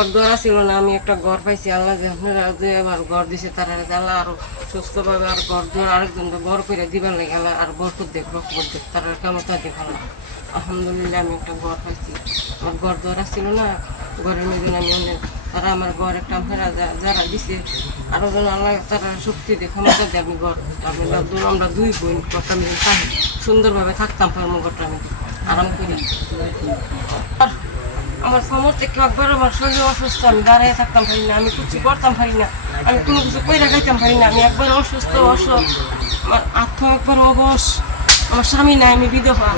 ঘর দ্বারা ছিল না, আমি একটা ঘর পাইছি। আল্লাহ যে আপনারা যে আমার ঘর দিছে তারা আল্লাহ আরো সুস্থভাবে আর ঘর দ্বার আরেকজন বড় করে দিবার লাগে আল্লাহ আর বরকত দেখ রকম দেখ তারা কেমন তা দেখ আল্লাহ। আলহামদুলিল্লাহ আমি একটা ঘর পাইছি। আমার ঘর দ্বারা ছিল না, ঘরের মধ্যে আমি অনেক তারা আমার ঘর একটা আপনারা যারা দিছে আরো যেন আল্লাহ তারা শক্তি দেখ ক্ষমতা দেয়। আমি ঘর আমরা দুই বোন ঘরটা আমি থাকি সুন্দরভাবে থাকতাম পারবো ঘরটা আমি আরাম করি। আর আমার সমর্থে কেউ একবার আমার শরীর অসুস্থ, আমি দাঁড়িয়ে থাকতাম পারি না, আমি কিছু করতাম পারি না, আমি কোনো কিছু কইরা খাইতাম পারি না, আমি একবার অসুস্থ আমার আত্মা একবার অবশ, আমার স্বামী নাই, আমি বিধবা।